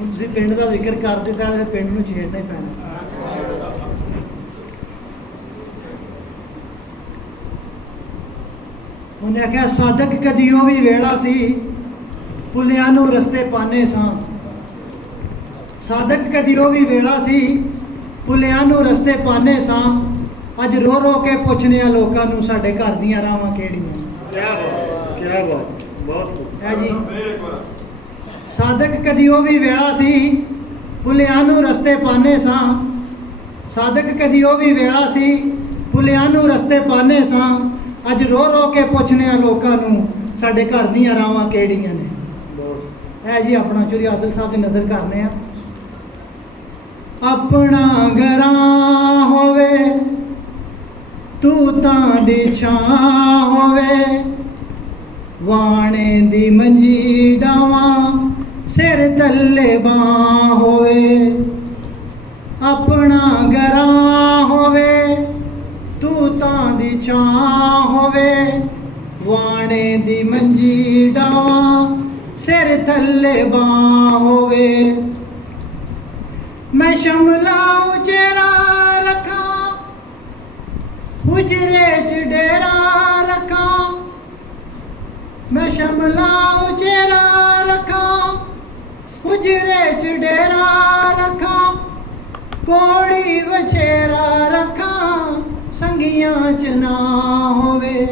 ਹੁਣ ਤੁਸੀਂ ਪਿੰਡ ਦਾ ਜ਼ਿਕਰ ਕਰ ਦਿੱਤਾ ਤੇ ਪਿੰਡ ਨੂੰ ਛੇੜਨਾ ਹੀ ਪੈਣਾ। ਉਹਨੇ ਆਖਿਆ ਸਾਧਕ ਕਦੀ ਉਹ ਵੀ ਵੇਲਾ ਸੀ ਪੁੱਲਿਆਂ ਨੂੰ ਰਸਤੇ ਪਾਣੇ ਸਾਂ। ਸਾਧਕ ਕਦੀ ਉਹ ਵੀ ਵੇਲਾ ਸੀ ਪੁੱਲਿਆਂ ਨੂੰ ਰਸਤੇ ਪਾਣੇ ਸਾਂ। ਅੱਜ ਰੋ ਰੋ ਕੇ ਪੁੱਛਨੇ ਆ ਲੋਕਾਂ ਨੂੰ ਸਾਡੇ ਘਰ ਦੀਆਂ ਰਾਹਾਂ ਕਿਹੜੀਆਂ। ਕਿਆ ਬਾਤ ਬਹੁਤ ਹੈ ਜੀ। ਸਾਧਕ ਕਦੀ ਉਹ ਵੀ ਵੇਲਾ ਸੀ ਪੁੱਲਿਆਂ ਨੂੰ ਰਸਤੇ ਪਾਣੇ ਸਾਂ। ਸਾਧਕ ਕਦੀ ਉਹ ਵੀ ਵੇਲਾ ਸੀ ਪੁੱਲਿਆਂ ਨੂੰ ਰਸਤੇ ਪਾਣੇ ਸਾਂ। ਅੱਜ ਰੋ ਰੋ ਕੇ ਪੁੱਛਨੇ ਆ ਲੋਕਾਂ ਨੂੰ ਸਾਡੇ ਘਰ ਦੀਆਂ ਰਾਹਾਂ ਕਿਹੜੀਆਂ ਨੇ। ਇਹ ਜੀ ਆਪਣਾ ਚੌਧਰੀ ਆਦਿਲ ਸਾਹਿਬ ਦੀ ਨਜ਼ਰ ਕਰਨੇ ਆ। ਆਪਣਾ ਘਰਾਂ ਹੋਵੇ ਤੂਤਾਂ ਦੀ ਛਾਂ ਹੋਵੇ, ਵਾਣੇ ਦੀ ਮੰਜੀ ਡਾਵਾਂ ਸਿਰ ਥੱਲੇ ਬਾਂ ਹੋਵੇ। ਆਪਣਾ ਘਰਾਂ ਹੋਵੇ ਤੂਤਾਂ ਦੀ ਛਾਂ ਹੋਵੇ, ਵਾਣੇ ਦੀ ਮੰਜੀ ਡਾਵਾਂ ਸਿਰ ਥੱਲੇ ਬਾਂ ਹੋਵੇ। ਮੈਂ ਸ਼ਮਲਾ ਉਚੇਰਾ ਰੱਖਾਂ ਹੁਜਰੇ 'ਚ ਡੇਰਾ ਰੱਖਾਂ। ਮੈਂ ਸ਼ਮਲਾ ਉਚੇਰਾ ਰੱਖਾਂ ਹੁਜਰੇ 'ਚ ਡੇਰਾ ਰੱਖਾਂ। ਕੋੜੀ ਵਛੇਰਾ ਰੱਖਾਂ ਸੰਗੀਆਂ 'ਚ ਨਾ ਹੋਵੇ।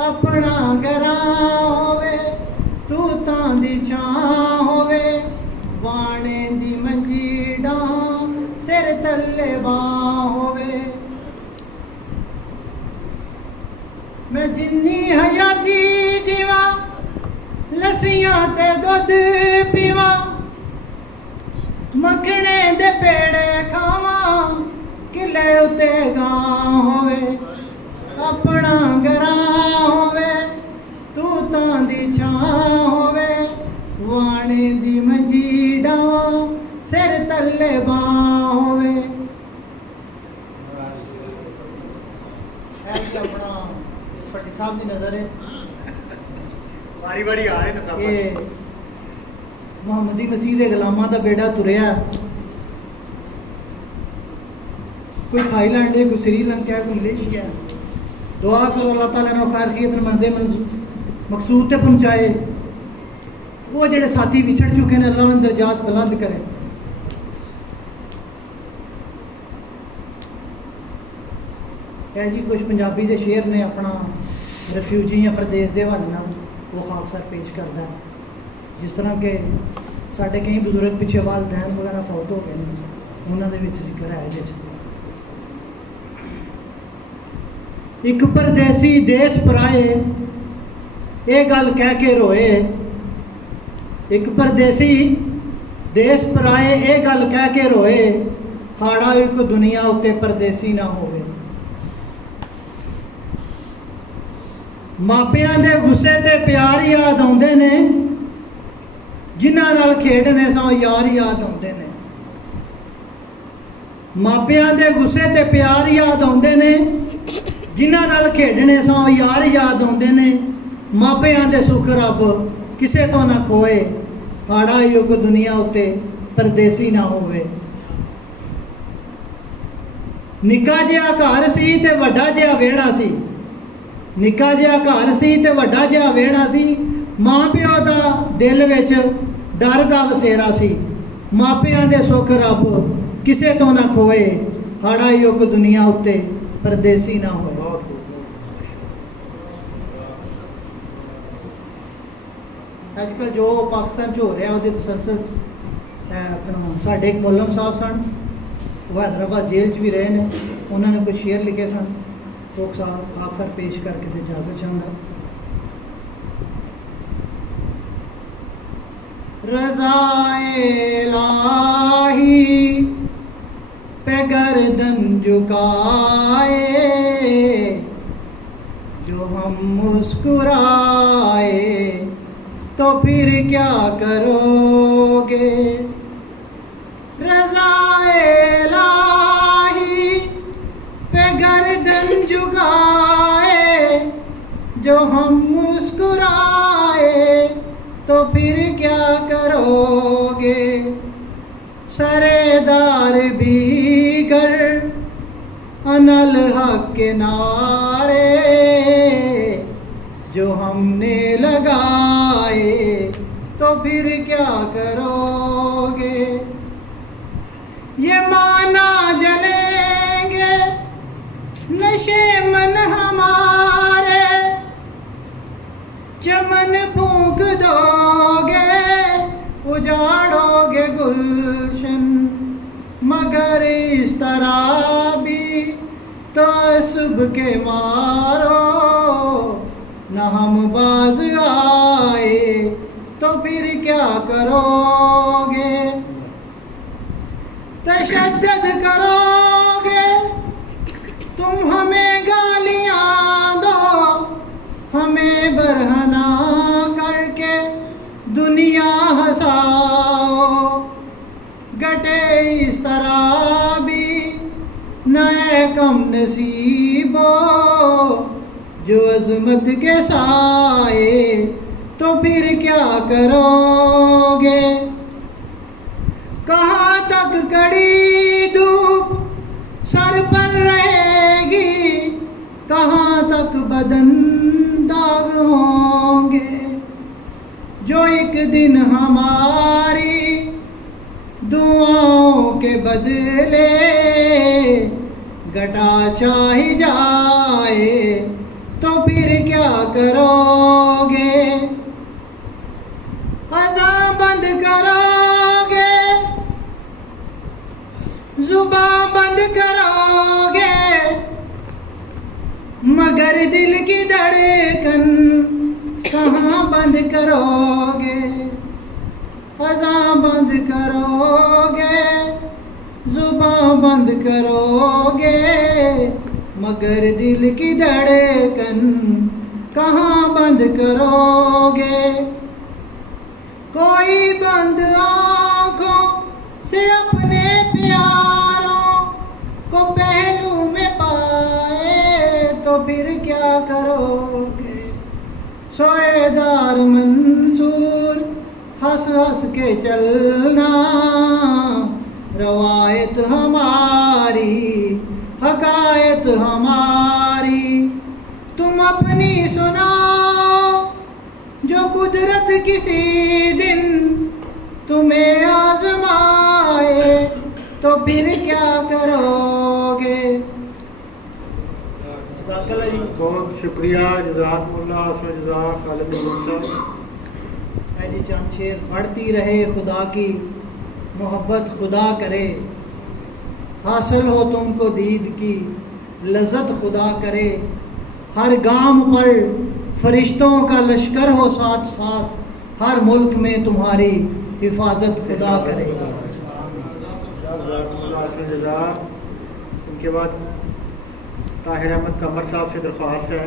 ਆਪਣਾ ਘਰਾਂ ਹੋਵੇ ਤੂਤਾਂ ਦੀ ਛਾਂ ਹੋਵੇ, ਵਾਣੇ ਦੀ ਮੰਜੀ ਡਾਂ ਸਿਰ ਥੱਲੇ ਬਾਂ ਹੋਵੇ। ਮੈਂ ਜਿੰਨੀ ਹਯਾਤੀ ਜੀਵਾਂ ਲੱਸੀਆਂ ਤੇ ਦੁੱਧ ਪੀਵਾਂ, ਮੱਖਣੇ ਦੇ ਪੇੜੇ ਖਾਵਾਂ ਕਿਲੇ ਉੱਤੇ ਗਾਂ ਹੋਵੇ। ਆਪਣਾ ਘਰਾਂ ਹੋਵੇ ਤੂਤਾਂ ਦੀ ਛਾਂ ਹੋਵੇ, ਵਾਣੇ ਦੀ ਮੰਜੀ ਡਾਂ ਸਿਰ ਥੱਲੇ ਬਾਂ ਹੋਵੇ। ਆਪਣਾ ਭੱਟੀ ਸਾਹਿਬ ਦੀ ਨਜ਼ਰ ਹੈ। ਵਾਰੀ ਵਾਰੀ ਆ ਰਹੇ ਨੇ ਸਭ। ਇਹ ਮੁਹੰਮਦੀ ਮਸੀਹ ਦੇ ਗੁਲਾਮਾਂ ਦਾ ਬੇੜਾ ਤੁਰਿਆ। ਕੋਈ ਥਾਈਲੈਂਡ ਹੈ, ਕੋਈ श्रीलंका, ਕੋਈ ਮਲੇਸ਼ੀਆ। दुआ करो अल्लाह ताला ने खैर की मंदे मकसूद ते पहुँचाए। वो जेडे साथी विछड़ चुके हैं अल्लाह उन्हें दर्जात बुलंद करे। है जी कुछ पंजाबी के शेर ने अपना रिफ्यूजी या प्रदेश के हवाले नाल वो खाकसर पेश करता है। जिस तरह के साढ़े कई बजुर्ग पिछे वालदैन वगैरह फौत हो गए हैं, उन्होंने जिक्र है ये। एक परदेसी देश पराए ये गल कह के रोए। एक परदेसी देश पराए ये गल कह के रोए, हाड़ा एक दुनिया उत्ते परदेसी ना होवे। मापियां दे गुस्से ते प्यार याद आउंदे ने, जिन्हां नाल खेडने सौ यार याद आउंदे ने। मापियां दे गुस्से ते प्यार याद आउंदे ने, जिन्हां नाल खेडने सौ यार याद आउंदे ने। मापियां दे सुख रब किसे तो ना खोए, हाड़ा युग दुनिया उत्ते परदेसी ना होवे। निक्का जिहा घर सी ते वड्डा जिहा विहड़ा सी। निक्का जिहा घर सी ते वड्डा जिहा विहड़ा सी। मां प्यो दा दिल विच डर दा वसेरा सी। मापियां दे सुख रब किसे तो ना खोए, हाड़ा युग दुनिया उत्ते परदेसी ना होए। अजकल जो पाकिस्तान हो रहा वो तसलसल अपना साढ़े एक मुल्लम साहब सन, वो हैदराबाद जेल च भी रहे हैं। उन्होंने कुछ शेर लिखे सन, वो अक्सर पेश करके तो इजाजत चाहता। रज़ाए इलाही पे गर्दन झुकाए, जो हम मुस्कुराए तो फिर क्या करोगे। रज़ाए इलाही पे गर्दन झुकाए, जो हम मुस्कुराए तो फिर क्या करोगे। सरेदार भी कर अनल हक के नारे जो हमने लगाए तो फिर क्या करोगे। ये माना जलेंगे नशे मन हमारे, चमन फूंक दोगे उजाड़ोगे गुलशन, मगर इस तरह भी तासुब के मारो न हम बाज आए तो फिर क्या करोगे। तशद्दद करोगे तुम हमें गालियां दो, हमें बरहना करके दुनिया हंसाओ, गटे इस तरह भी नए कम नसीबो जो अजमत के साए तो फिर क्या करोगे। कहाँ तक कड़ी धूप सर पर रहेगी, कहाँ तक बदन दाग होंगे, जो एक दिन हमारी दुआओं के बदले घटा चाही जाए तो फिर क्या करोगे। अज़ां बंद करोगे, जुबां बंद करोगे, मगर दिल की धड़कन कहाँ बंद करोगे। अज़ां बंद करोगे, जुबां बंद करोगे, मगर दिल की धड़कन कहाँ बंद करोगे। कोई बंद आँखों से अपने प्यारों को पहलू में पाए तो फिर क्या करोगे। सोएदार मंसूर हंस हंस के चलना, रवायत हमारी हकायत हमारी, तुम अपनी सुनाओ जो कुदरत किसी दिन तुम्हें आजमाए तो फिर क्या करोगे। जज़ाकल्लाह जी। बहुत शुक्रिया, जज़ाकमुल्लाह जज़ा खालिद साहब। जी चंद शेर बढ़ती रहे खुदा की मोहब्बत खुदा करे, हासिल हो तुमको दीद की लज़्ज़त खुदा करे, हर गाम पर फरिश्तों का लश्कर हो साथ साथ, हर मुल्क में तुम्हारी हिफाजत खुदा करे। उनके बाद ताहिर अहमद कमर साहब से दरख्वास्त है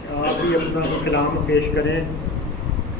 कि आप भी अपना कलाम पेश करें।